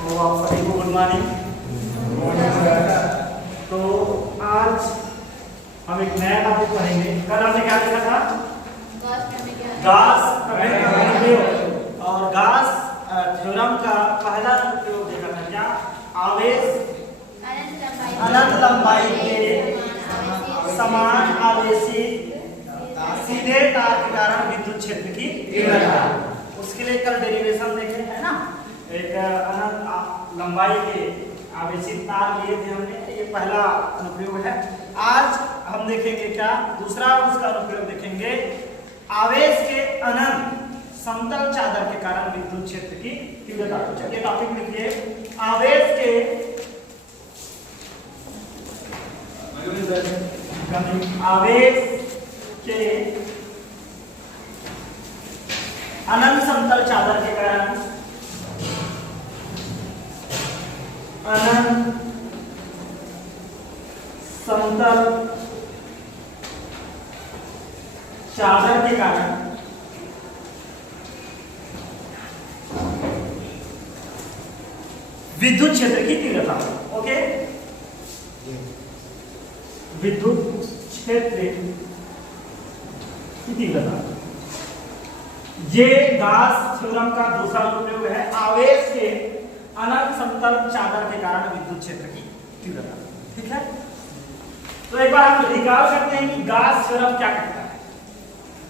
तो आप सभी को गुड मॉर्निंग। तो आज हम एक नया टॉपिक पढ़ेंगे। कल हमने क्या देखा था? गास प्रमेय और गास थ्योरम का पहला प्रयोग देखा था। क्या? आवेश अनंत लंबाई के समान आवेशी सीधे तार के कारण विद्युत क्षेत्र की तीव्रता, उसके लिए कल डेरिवेशन देखे है ना। एक अनंत लंबाई के आवेशी तार लिए थे हमने, ये पहला अनुप्रयोग है। आज हम देखेंगे क्या? दूसरा उसका अनुप्रयोग देखेंगे, आवेश के अनंत समतल चादर के कारण विद्युत क्षेत्र की तीव्रता। चलिए टॉपिक लिखिए, आवेश के अनंत समतल चादर के कारण अनंत समतल चादर के कारण विद्युत क्षेत्र की तीव्रता। ओके, विद्युत क्षेत्र की तीव्रता, ये गास थ्योरम का दूसरा अनुप्रयोग है। आवेश के अनंत समतल चादर के कारण विद्युत क्षेत्र की तीव्रता। ठीक है, तो एक बार हम रिकॉल करते हैं कि गास थ्योरम क्या कहता है।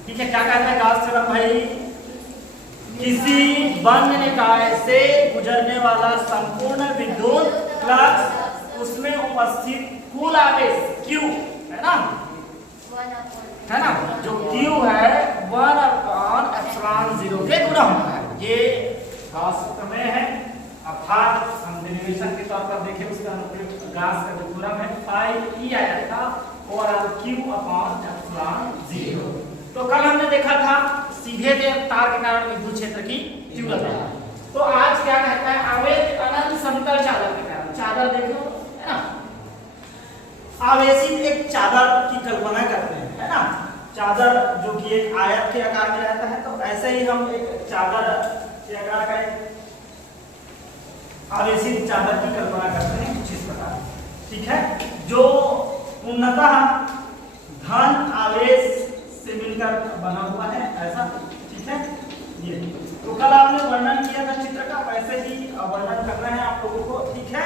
ठीक है, क्या कहता है गास थ्योरम भाई? किसी बंद निकाय से गुजरने वाला संपूर्ण विद्युत फ्लक्स, उसमें उपस्थित कुल आवेश Q है ना, जो Q है 1/ε0 के गुना होता है। ये गास प्रमेय है। अर्थात हम डेरिवेशन के तौर पर देखें, उसका अनुप्रयोग गास का जो थ्योरम है phi आया था और Q/ε0। तो कल हमने देखा था सीधे तार के कारण विद्युत क्षेत्र की तीव्रता। तो आज क्या कहता है? आवेश अनंत समतल चादर के कारण, चादर देखो है ना, आवेशित एक चादर की कल्पना करते हैं, है ना। चादर जो कि एक आयत के आकार में रहता है, तो ऐसे ही हम एक चादर के आकार का आवेशित चादर की कल्पना करते हैं कुछ इस प्रकार। ठीक है, जो पूर्णतः धन आवेश से मिलकर बना हुआ है, ऐसा। ठीक है, ये तो कल आपने वर्णन किया था चित्र का, वैसे ही वर्णन करना है आप लोगों को। ठीक है,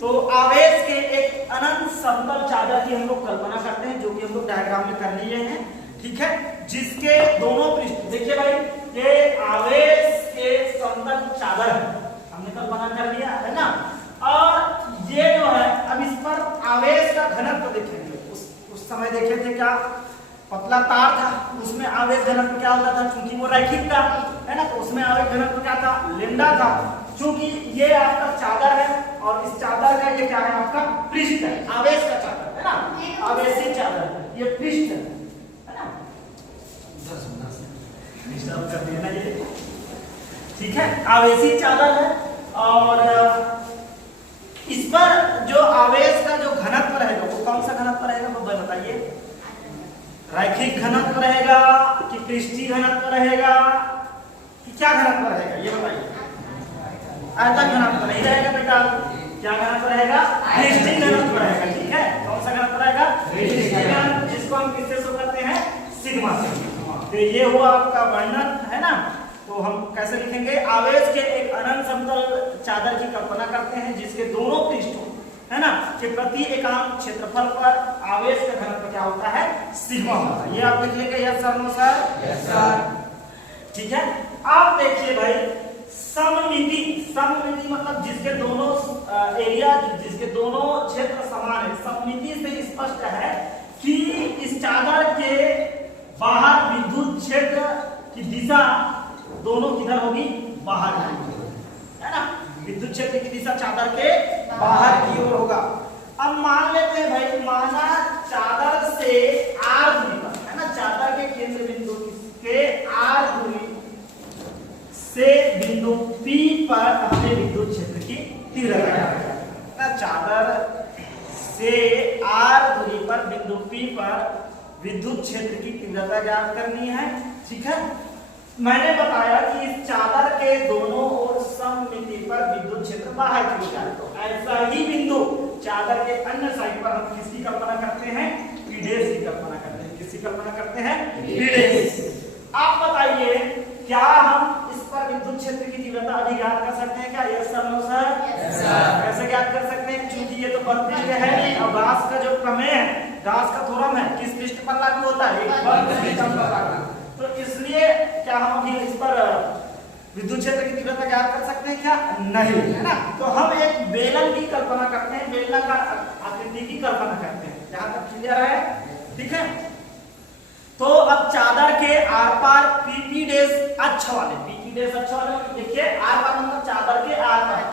तो आवेश के एक अनंत समतल चादर की हम लोग कल्पना करते हैं, जो कि हम लोग डायग्राम में कर लिए हैं। ठीक है, जिसके दोनों पृष्ठ देखिए भाई, ये आवेश के समतल चादर है, हमने कल्पना कर लिया है ना। और ये जो है, अब इस पर आवेश का घनत्व देखेंगे। उस समय देखे थे क्या? पतला तार था, उसमें आवेश घनत्व क्या होता था? क्योंकि वो रैखिक था, है ना, तो उसमें आवेश घनत्व क्या था? लैम्डा था। क्योंकि ये आपका चादर है और इस चादर का ये क्या है? आपका पृष्ठ है, आवेश का चादर है ना, आवेशी चादर, ये पृष्ठ है ना, डिस्टर्ब कर दिया ना ये। ठीक है, आवेशी चादर है और इस पर जो आवेश का जो घनत्व रहेगा, वो कौन सा घनत्व रहेगा? वो बताइए, रैखिक घनत्व रहेगा कि पृष्ठीय घनत्व रहेगा कि क्या घनत्व रहेगा? ये बताइए। आयतन घनत्व नहीं रहेगा बेटा, क्या घनत्व रहेगा? पृष्ठीय घनत्व रहेगा। ठीक है, कौन सा घनत्व रहेगा? पृष्ठीय घनत्व, जिसको हम किससे शो करते हैं? सिग्मा से। तो ये हुआ आपका वर्णन, है ना। तो हम कैसे लिखेंगे? आवेश के एक अनंत समतल चादर की कल्पना करते हैं, जिसके दोनों पृष्ठों, है ना, कि प्रति एकांक क्षेत्रफल पर आवेश का घनत्व क्या होता है? सिग्मा होता है। ये आप लिख लेंगे, yes sir, no sir? Yes sir. ठीक है, आप देखिए भाई, सममिति मतलब जिसके दोनों एरिया, जिसके दोनों क्षेत्र समान है, सममिति से स्पष्ट है कि इस चादर के बाहर विद्युत क्षेत्र की दिशा दोनों किधर होगी? बाहर की, है ना। विद्युत क्षेत्र की दिशा चादर के बाहर की ओर होगा। अब मान लेते हैं भाई, माना चादर से आर दूरी पर, है ना, चादर के केंद्र बिंदु के आर दूरी से बिंदु P पर हमें विद्युत क्षेत्र की तीव्रता है। चादर से आर दूरी पर बिंदु P पर विद्युत क्षेत्र की तीव्रता ज्ञात करनी है। ठीक है, मैंने बताया कि इस चादर के दोनों ओर सममिति पर विद्युत क्षेत्र बाहर की ओर जाए। तो ऐसा ही बिंदु चादर के अन्य साइड पर हम किसकी कल्पना करते हैं? P डैश की कल्पना करते हैं। किसकी कल्पना करते हैं? P dash. आप बताइए क्या हम इस पर विद्युत क्षेत्र की तीव्रता अभी ज्ञात कर सकते हैं क्या? Yes sir, no sir? Yes sir. कैसे ज्ञात कर सकते हैं? क्योंकि ये तो बंद पृष्ठ है और गाउस का जो प्रमेय है, गाउस का थ्योरम है, किस पृष्ठ पर लागू होता है? एक बंद पृष्ठ पर लागू। तो इसलिए क्या हम अभी इस पर विद्युत क्षेत्र की तीव्रता ज्ञात कर सकते हैं क्या? नहीं, है ना। तो हम एक बेलन की कल्पना करते हैं, बेलनाकार आकृति की कल्पना करते हैं। यहां तक क्लियर है? ठीक है। तो अब चादर के आर पार PP डैश अक्ष वाले, PP डैश अक्ष वाले देखिए, आर पार मतलब चादर के आर पार,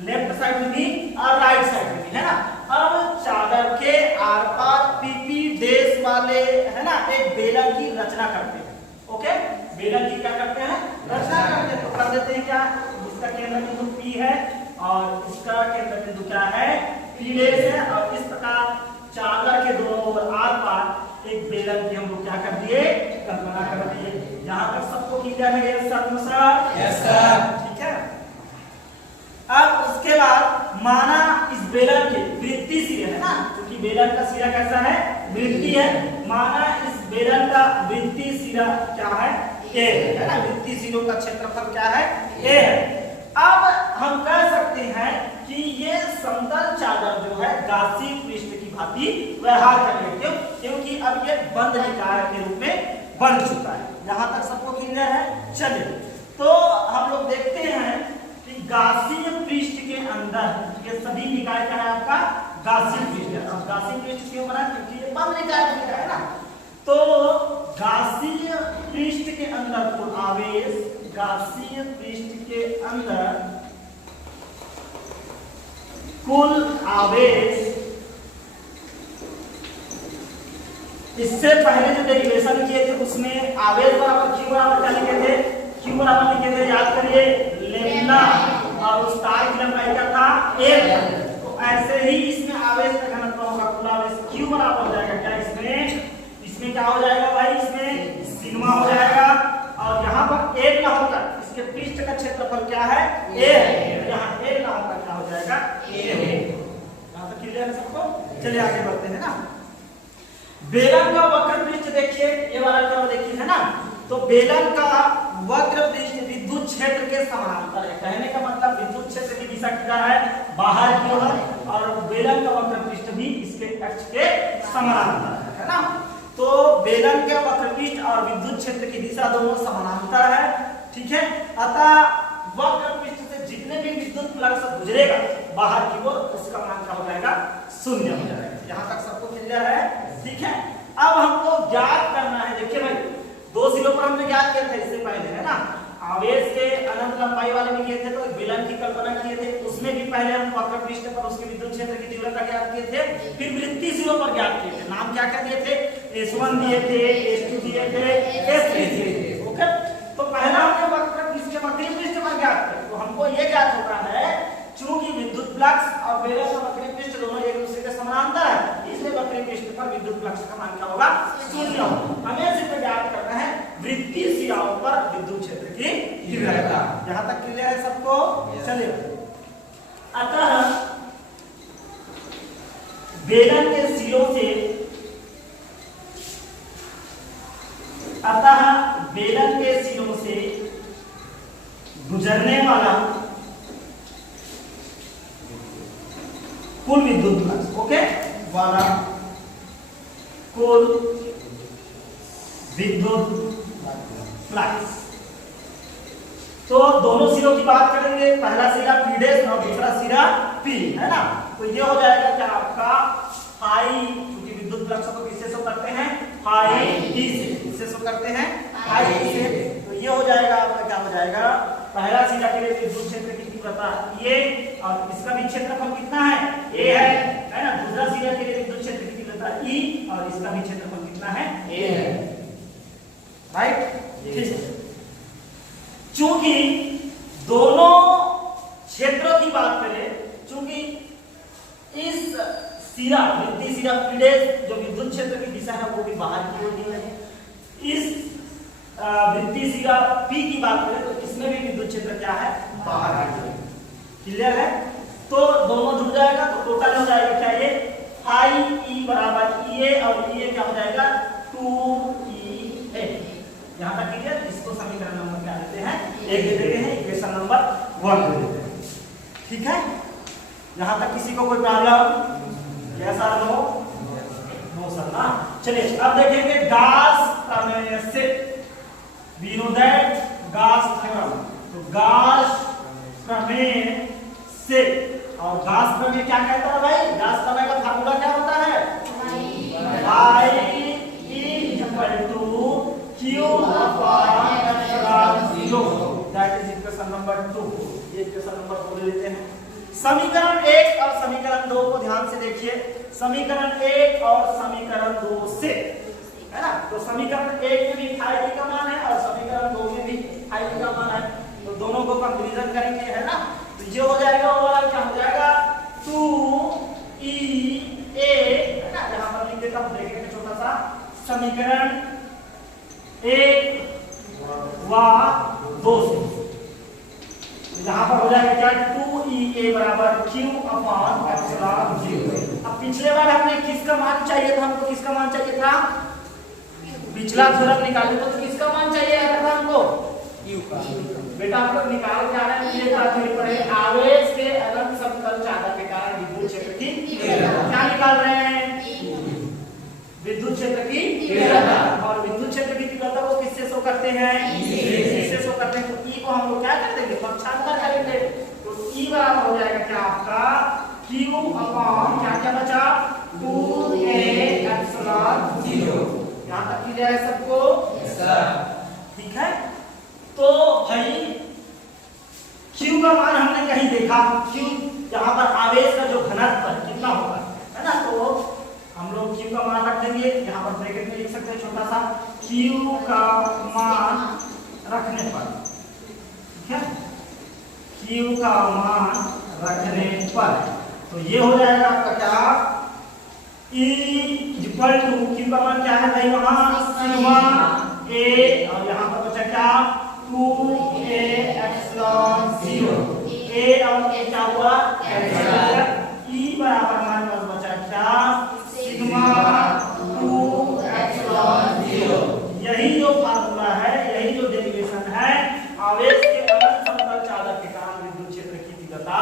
लेफ्ट साइड में भी और राइट साइड में भी, है ना। अब चादर के आर पार PP डैश वाले, है ना, एक बेलन की रचना करते हैं। ओके, बेलन की क्या करते हैं? रचना करते हैं। तो कर देते हैं क्या? इसका केंद्र बिंदु P है और इसका केंद्र बिंदु क्या है? P डैश है। और इस प्रकार चादर के दोनों ओर आर पार एक बेलन की हम लोग क्या कर दिए? कल्पना कर दिए। यहां तक सबको क्लियर है? Yes sir? Yes sir. ठीक है। अब उसके बाद माना इस बेलन के वृत्तीय सिरे, है ना, क्योंकि बेलन का सिरा कैसा है? वृत्तीय है। माना इस बेलन का वृत्तीय सिरा क्या है? A है ना। वृत्तीय सिरों का क्षेत्रफल क्या है? A है। अब हम कह सकते हैं कि ये समतल चादर जो है गासी पृष्ठ की भांति व्यवहार कर रही है, क्योंकि अब ये बंद निकाय के रूप में बन चुका है। यहां तक सबको क्लियर है? चलिए, तो हम लोग देखते हैं कि गासीय पृष्ठ के अंदर ये सभी निकाय का है आपका गासीय पृष्ठ। अब गासीय पृष्ठ क्यों बना? क्योंकि ये बंद निकाय है ना। तो गासीय पृष्ठ के अंदर कुल आवेश, गासीय पृष्ठ के अंदर कुल आवेश, इससे पहले जो डेरिवेशन किए थे उसमें आवेश बराबर Q बराबर क्या लिखे थे? Q बराबर लिखे थे, याद करिए, लैम्डा, और उस तार की लंबाई क्या था? 1। तो ऐसे ही इसमें आवेश का घनत्व होगा, कुल आवेश Q बराबर हो जाएगा क्या? इसमें क्या हो जाएगा भाई? इसमें सिग्मा हो जाएगा। और यहाँ पर 1 ना होकर इसके पृष्ठ का क्षेत्रफल क्या है? A है। यहाँ 1 ना होकर क्या हो जाएगा? A है। यहाँ तक क्लियर है सबको? चलिए आगे बढ़ते हैं ना। बेलन का वक्र पृष्ठ देखिए, ये वाला कर्व देखिए, है ना। तो बेलन का वक्र पृष्ठ विद्युत क्षेत्र के समानांतर है। कहने का मतलब विद्युत क्षेत्र की दिशा क्या है? बाहर की ओर, और बेलन का वक्र पृष्ठ भी इसके अक्ष के समानांतर है ना। तो बेलन के वक्र पृष्ठ और विद्युत क्षेत्र की दिशा दोनों समानांतर है। ठीक है। अतः वक्र पृष्ठ से जितने भी विद्युत फ्लक्स गुजरेगा बाहर की ओर, उसका मान क्या हो जाएगा? 0 हो जाएगा। यहाँ तक सबको क्लियर है? ठीक है। अब हमको ज्ञात करना है, देखिए भाई, 2 सिरों पर हमने ज्ञात किया था इससे पहले, है ना। आवेश के अनंत लंबाई वाले में किए थे, तो बेलन की कल्पना किए थे, उसमें भी पहले हम वक्र पृष्ठ पर उसके विद्युत क्षेत्र की तीव्रता ज्ञात किए थे। फिर वृत्तीय सिरों पर ज्ञात किए थे। नाम क्या क्या दिए थे? S1 दिए थे, S2 दिए थे, S3 दिए थे। ओके। तो पहला हमने वक्र पृष्ठ के वक्रीय पृष्ठ पर ज्ञात किया। तो हमको ये ज्ञात होता है, चूंकि विद्युत फ्लक्स और बेलन का वक्रीय पृष्ठ दोनों एक दूसरे के समानांतर है, इसलिए वक्रीय पृष्ठ पर विद्युत फ्लक्स का मान क्या होगा? 0 होगा। हमें सिर्फ ज्ञात करना है वृत्तीय सिराओं पर विद्युत क्षेत्र की तीव्रता। यहां तक क्लियर है सबको? चलिए, अतः बेलन के सिरों से, अतः बेलन के सिरों से गुजरने वाला कुल विद्युत फ्लक्स, ओके, वाला कुल विद्युत फ्लक्स। तो दोनों सिरों की बात करेंगे, पहला सिरा P डैश और दूसरा सिरा P, है ना। तो ये हो जाएगा क्या आपका? फाई, क्योंकि विद्युत फ्लक्स को किससे शो करते हैं? फाई D से। किससे शो करते हैं? फाई D से। तो ये हो जाएगा आपका, क्या हो जाएगा? पहला सिरा के लिए विद्युत क्षेत्र की तीव्रता ये, और इसका भी क्षेत्रफल कितना है? A है ना। दूसरा सिरा के लिए विद्युत क्षेत्र की तीव्रता E, और इसका भी क्षेत्रफल कितना है? A है। राइट? ठीक है। चूंकि दोनों क्षेत्रों की बात करें, चूंकि इस सिरा, वृत्तीय सिरा P डैश जो विद्युत क्षेत्र की दिशा है वो भी बाहर की ओर दी है। इस वृत्तीय सिरा P की बात करें तो इसमें भी विद्युत क्षेत्र क्या है? बाहर की ओर। क्लियर है? तो दोनों जुड़ जाएगा तो टोटल हो जाएगा क्या ये I E बराबर EA और EA क्या हो जाएगा 2EA। यहाँ तक क्लियर? इसको समीकरण नंबर क्या देते हैं? 1 दे देते हैं, इक्वेशन नंबर 1 दे देते हैं। ठीक है? यहाँ तक किसी को कोई प्रॉब्लम? यस और नो? नो सर ना। चलिए अब देखेंगे गास प्रमेय से। वी नो दैट गास थ्योरम। तो गास प्रमेय से, और गास प्रमेय क्या कहता है भाई? गास प्रमेय का फार्मूला क्या होता है? I equal to Q upon epsilon 0। That is equation number 2। ये इक्वेशन नंबर 2 ले लेते हैं। समीकरण 1 और समीकरण 2 को ध्यान से देखिए। समीकरण 1 और समीकरण 2 से, है ना? तो समीकरण 1 में भी I का मान है और समीकरण 2 में भी I का मान है। तो दोनों को कंपैरिजन करेंगे, है ना? तो ये हो जाएगा, वो वाला क्या हो जाएगा 2EA, है ना? यहाँ पर लिख देता हूँ, देखेंगे छोटा सा। समीकरण 1 व 2 से यहाँ पर हो जाएगा क्या 2EA बराबर Q अपॉन एप्सिलॉन 0। अब पिछले बार हमने किसका मान चाहिए था? हमको किसका मान चाहिए था? पिछला थ्योरम निकालने तो किसका मान चाहिए था हमको? Q का। बेटा हम लोग निकाल के आ रहे हैं, ये थ्योरी पढ़े आवेश के अनंत समतल चादर के कारण विद्युत क्षेत्र की तीव्रता। क्या निकाल रहे हैं? विद्युत क्षेत्र की तीव्रता। और विद्युत क्षेत्र की तीव्रता को किससे शो करते हैं? E से शो करते हैं। तो E को हम लोग क्या कर देंगे? पक्षांतर करेंगे। तो E बराबर हो जाएगा क्या आपका Q अपॉन क्या क्या बचा 2A एप्सिलॉन 0। यहां तक की जाए सबको? Yes sir. ठीक है? तो भाई Q का मान हमने कहीं देखा, Q यहाँ पर आवेश का जो घनत्व कितना होगा, है ना? तो हम लोग Q का मान रख देंगे, यहाँ पर ब्रैकेट में लिख सकते हैं छोटा सा Q का मान रखने पर, ठीक है? Q का मान रखने पर तो ये हो जाएगा आपका क्या E इक्वल टू Q का मान क्या है भाई? वहां सिग्मा A और यहाँ पर बचा क्या 2A एप्सिलॉन 0। A और A क्या हुआ? कैंसिल। E बराबर हमारे पास बचा क्या सिग्मा 2 एप्सिलॉन 0। यही जो फार्मूला है, यही जो डेरिवेशन है आवेश के अनंत समतल चादर के कारण विद्युत क्षेत्र की तीव्रता,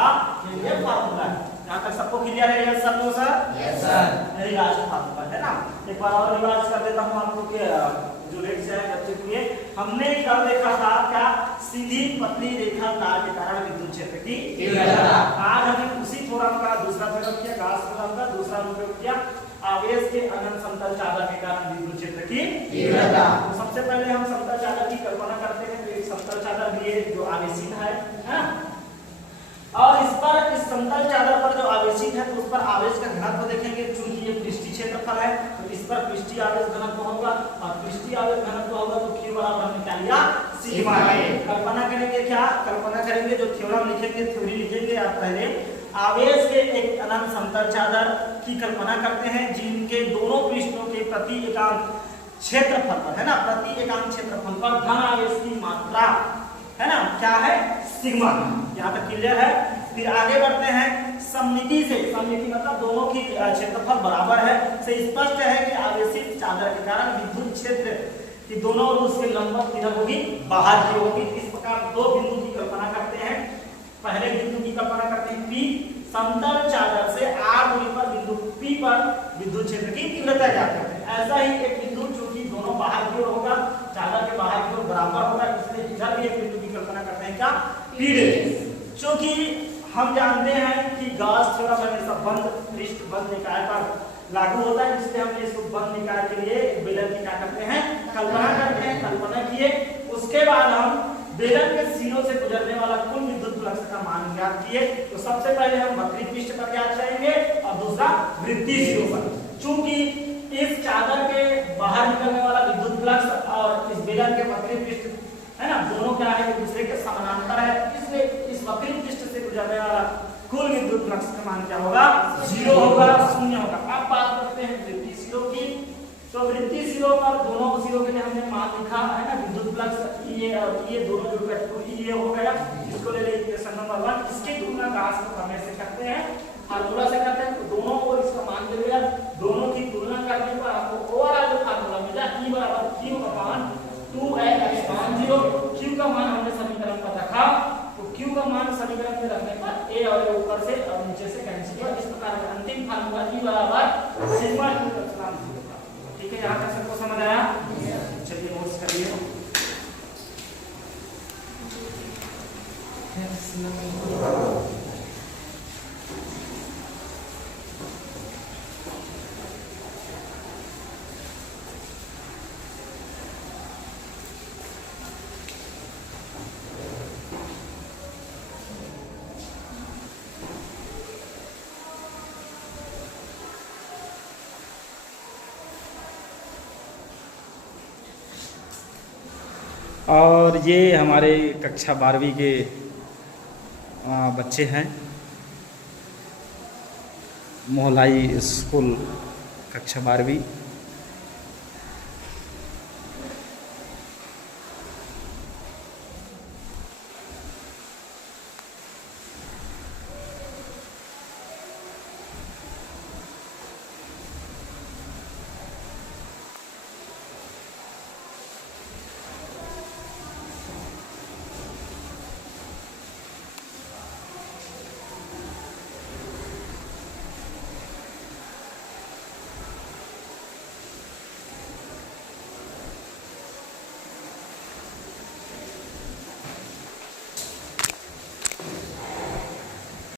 ये फार्मूला है। यहाँ तक सबको क्लियर है? Yes sir, no sir? Yes sir. यही लास्ट फार्मूला है ना। एक बार और रिवाइज कर देता हूँ आपको कि जो रेट से है बच्चे के लिए। हमने कल देखा था क्या सीधी पतली रेखा तार के कारण विद्युत क्षेत्र की तीव्रता। आज हमने उसी थ्योरम का दूसरा थ्योरम किया, गाउस थ्योरम का दूसरा उपयोग किया, आवेश के अनंत समतल चादर के कारण विद्युत क्षेत्र की तीव्रता। तो सबसे पहले हम समतल चादर की कल्पना करते हैं। तो एक समतल चादर लिए जो आवेशित है, और इस पर इस समतल चादर पर जो आवेशित है तो उस पर आवेश का घनत्व देखेंगे। चूंकि ये पृष्ठीय क्षेत्रफल है तो इस पर पृष्ठीय आवेश घनत्व होगा, और पृष्ठीय आवेश घनत्व होगा तो Q बराबर हमने क्या लिया सिग्मा A। कल्पना करेंगे, क्या कल्पना करेंगे? जो थ्योरम लिखेंगे, थ्योरी लिखेंगे आप पहले आवेश के एक अनंत समतल चादर की कल्पना करते हैं जिनके दोनों पृष्ठों के प्रति एकांक क्षेत्रफल पर, है ना, प्रति एकांक क्षेत्रफल पर धन आवेश की मात्रा, है ना, क्या है सिग्मा। यहाँ तक क्लियर है? फिर आगे बढ़ते हैं सममिति से। सममिति मतलब दोनों की क्षेत्रफल बराबर है से स्पष्ट है कि आवेशित चादर के कारण विद्युत क्षेत्र की दोनों ओर उसके लंबवत किधर होगी? बाहर की होगी। इस प्रकार दो बिंदु की कल्पना करते हैं। पहले बिंदु की कल्पना करते हैं P। समतल चादर से R दूरी पर बिंदु P पर विद्युत क्षेत्र की तीव्रता ज्ञात करते हैं। ऐसा ही एक बिंदु चूंकि दोनों बाहर की ओर होगा, चादर के बाहर की ओर बराबर होगा, इसलिए इधर भी एक बिंदु की कल्पना करते हैं क्या P। क्योंकि हम जानते हैं कि गाउस थ्योरम हमेशा बंद पृष्ठ बंद निकाय पर लागू होता है, इसलिए हम इसको बंद निकाय के लिए बेलन की क्या करते हैं? कल्पना करते हैं। कल्पना किए, उसके बाद हम बेलन के सिरों से गुजरने वाला कुल विद्युत फ्लक्स का मान ज्ञात किए। तो सबसे पहले हम वक्री पृष्ठ पर ज्ञात करेंगे और दूसरा वृत्तीय सिरों पर। चूंकि इस चादर के बाहर निकलने वाला विद्युत फ्लक्स और इस बेलन के वक्री पृष्ठ, है ना, दोनों क्या है? एक दूसरे के समानांतर है, इसलिए इस वक्री पृष्ठ से गुजरने वाला कुल विद्युत फ्लक्स का मान क्या होगा? 0 होगा, 0 होगा। अब बात करते हैं वृत्तीय सिरों की। तो वृत्तीय सिरों पर दोनों सिरों के लिए हमने मान लिखा है ना, विद्युत फ्लक्स EA और EA दोनों जुड़कर 2EA हो गया। इसको ले ले इक्वेशन नंबर 1। इसकी तुलना कहा करते हैं, फार्मूला से करते हैं, तो दोनों को इसका मान दे दिया, दोनों की तुलना करने पर आपको ओवरऑल जो फार्मूला मिला E बराबर Q अपॉन 2x/0। Q का मान हमने समीकरण पर रखा, तो Q का मान समीकरण में रखने पर A और A ऊपर से और नीचे से कैंसिल हुआ। इस प्रकार अंतिम फार्मूला E बराबर सिग्मा 2 ठीक है। यहाँ तक सबको समझ आया? चलिए नोट्स करिए। और ये हमारे कक्षा 12वीं के बच्चे हैं, मोहलाई स्कूल कक्षा 12वीं।